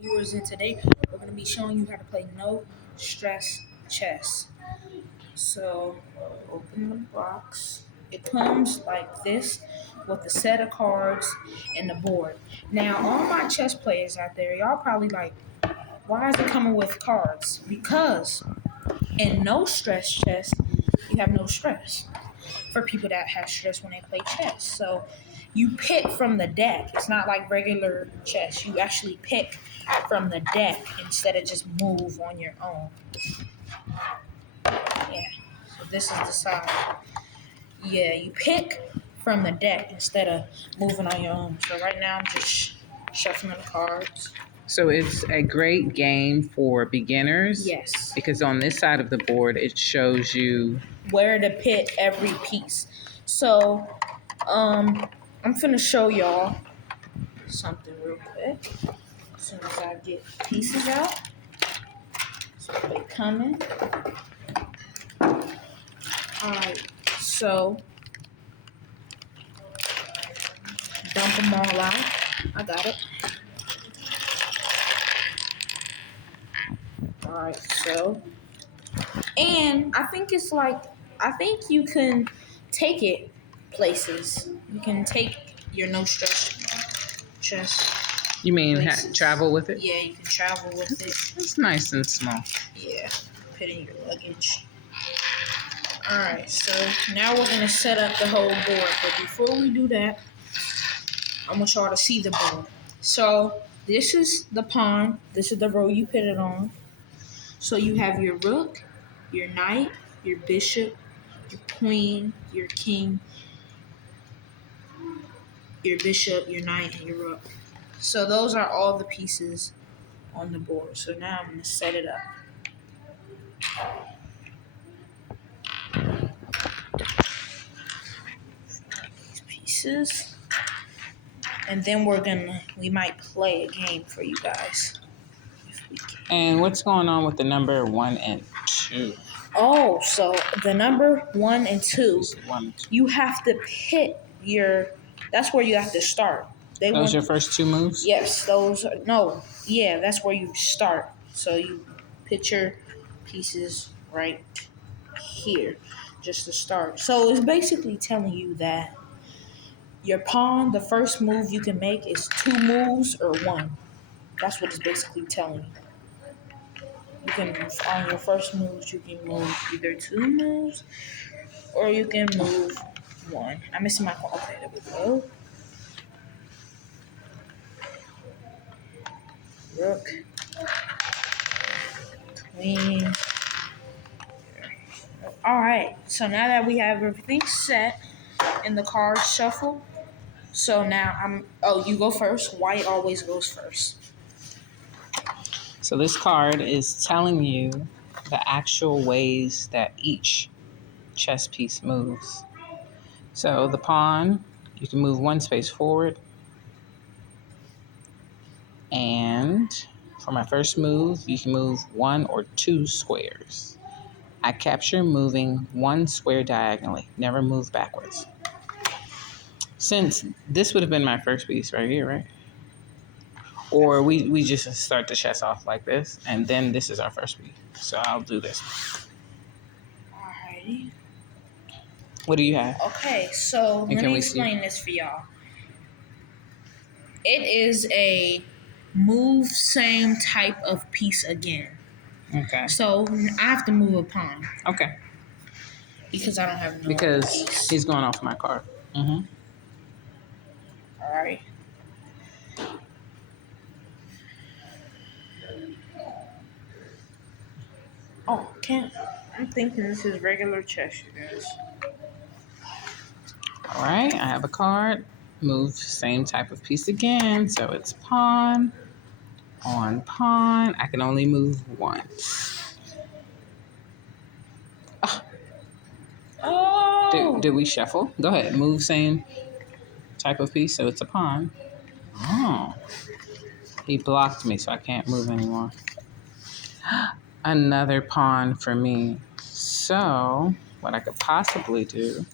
viewers, and today we're going to be showing you how to play no stress chess. So, open the box. It comes like this with a set of cards and the board. Now, all my chess players out there, y'all probably like, why is it coming with cards? Because in no stress chess, you have no stress. For people that have stress when they play chess. So you pick from the deck. It's not like regular chess. You actually pick from the deck instead of just move on your own. Yeah. So this is the side. Yeah, you pick from the deck instead of moving on your own. So right now I'm just shuffling the cards. So it's a great game for beginners. Yes. Because on this side of the board, it shows you where to put every piece. So I'm finna show y'all something real quick. As soon as I get pieces out. So they coming. Alright, so dump them all out. I got it. Alright, so. And I think you can take it places. You can take your no stress chest. You mean places. travel with it? Yeah, you can travel with it. It's nice and small. Yeah, put in your luggage. Alright, so now we're going to set up the whole board. But before we do that, I want y'all to see the board. So this is the pawn. This is the row you put it on. So you have your rook, your knight, your bishop, your queen, your king, your bishop, your knight, and your rook. So those are all the pieces on the board. So now I'm going to set it up. These pieces. And then we might play a game for you guys. If we can. And what's going on with the number 1 and 2? Oh, so the number 1 and 2, you have to hit that's where you have to start. Those your first 2 moves? Yes, that's where you start. So you put your pieces right here, just to start. So it's basically telling you that your pawn, the first move you can make is 2 moves or 1. That's what it's basically telling you. You can, on your first moves, you can move either 2 moves or you can move 1. I'm missing my pawn. Okay, there we go. Rook, queen. All right. So now that we have everything set in the card shuffle, so now you go first. White always goes first. So this card is telling you the actual ways that each chess piece moves. So the pawn, you can move 1 space forward. And for my first move, you can move 1 or 2 squares. I capture moving 1 square diagonally, never move backwards. Since this would have been my first piece right here, right? Or we just start the chess off like this, and then this is our first piece. So I'll do this. Alrighty. What do you have? Okay, so let me explain this for y'all. It is a move same type of piece again. Okay. So I have to move a pawn. Okay. Because I don't have no Because piece. he's going off my card. Mm-hmm. All right. Oh, can't. I'm thinking this is regular chess, you guys. All right, I have a card. Move same type of piece again. So it's pawn on pawn. I can only move once. Oh. Did we shuffle? Go ahead. Move same type of piece. So it's a pawn. Oh. He blocked me, so I can't move anymore. Another pawn for me. So what I could possibly do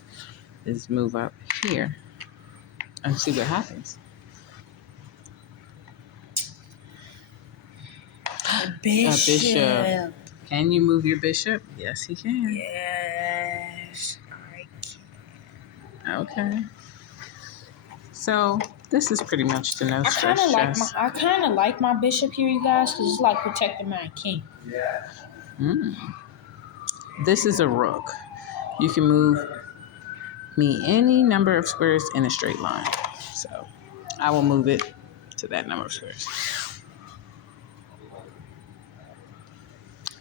is move up here and see what happens. Bishop. Can you move your bishop? Yes, he can. Yes, I can. Okay. So this is pretty much the no stress chess. I kind of like my bishop here, you guys, because it's like protecting my king. Mm. This is a rook. You can move me any number of squares in a straight line. So I will move it to that number of squares.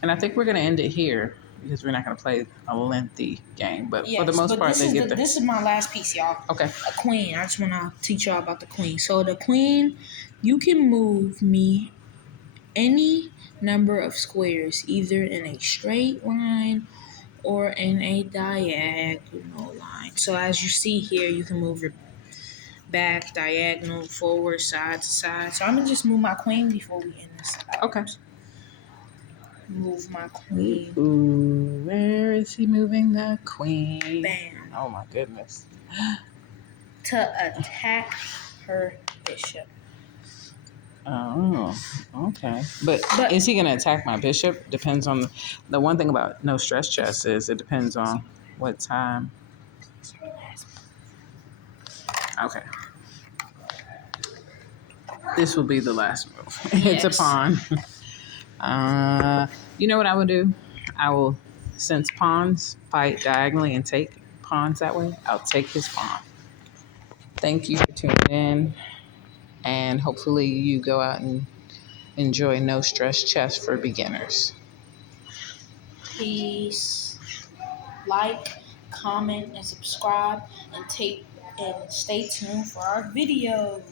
And I think we're going to end it here because we're not going to play a lengthy game. But for the most part, they get this is my last piece, y'all. Okay. A queen. I just want to teach y'all about the queen. So the queen, you can move me any number of squares, either in a straight line or in a diagonal line. So as you see here, you can move it back, diagonal, forward, side to side. So I'm going to just move my queen before we end this out. Okay. Move my queen. Ooh, where is he moving the queen? Bam. Oh my goodness. To attack her bishop. Oh, okay. But is he going to attack my bishop? Depends on the one thing about no stress chess is it depends on what time. Okay. This will be the last move. It's a pawn. You know what I would do? I will, since pawns fight diagonally and take pawns that way, I'll take his pawn. Thank you for tuning in, and hopefully you go out and enjoy no stress chess for beginners. Peace. Like, comment, and subscribe, and stay tuned for our videos.